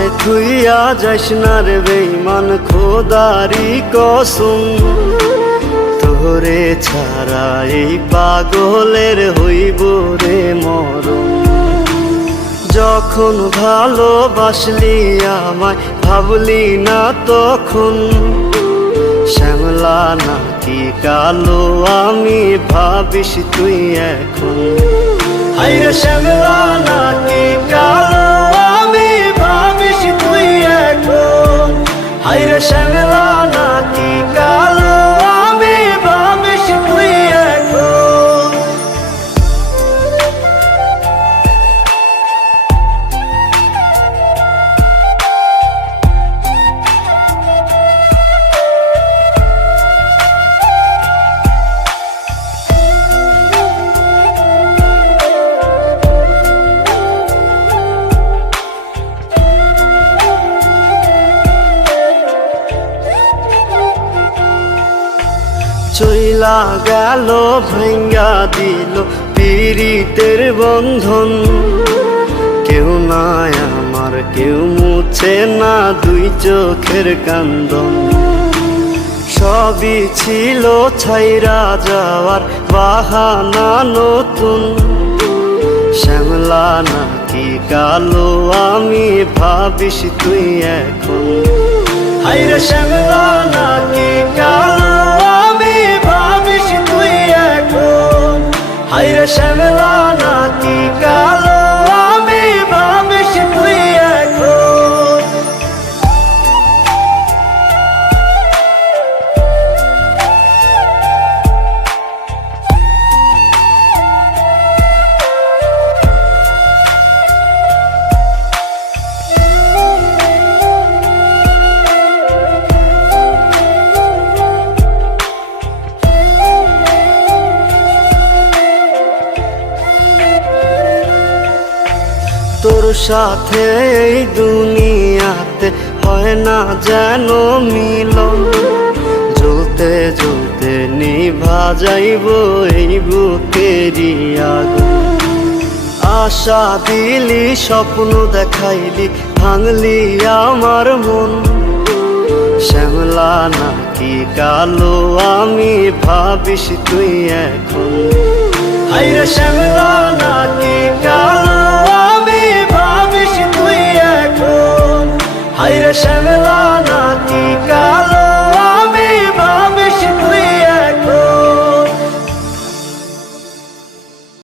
আমায় থুইয়া যাস না রে বেঈমান, খোদারি কসম তোরে ছাড়া এই পাগলের হইব রে মরণ। যখন ভালোবাসলি আমায় ভাবলি না তখন, শ্যামলা নাকি কালো আমি ভাবিস তুই এখন। হায়রে শ্যামলা নাকি কালো আমি ভাবিস তুই এখন। হায়রে শ্যামলা নাকি কালো আমি ভাবিস তুই এখন। চইলা গেল ভাঙ্গা দিল পীড়িতের বন্ধন, কেউ নাই আমার কেউ মুছে না দুই চোখের কান্দন। সবই ছিল ছাইরা যাওয়ার বাহানা নতুন, শ্যামলা নাকি কালো আমি ভাবিস তুই এখন। হায়রে শ্যামলা নাকি কালো আমি ভাবিস তুই এখন। হায়রে শ্যামলা নাকি কালো আমি ভাবিস তুই এখন। তোর সাথে এই দুনিয়াতে হয় না যেন মিলন, জ্বলতে জ্বলতে নিভা যাইব এই বুকেরই আগুন। আশা দিলি স্বপ্ন দেখাইলি ভাঙলি আমার মন, শ্যামলা নাকি কালো আমি ভাবিস তুই এখন। হায়রে শ্যামলা নাকি কালো আমি ভাবিস তুই এখন। হায়রে শ্যামলা নাকি কালো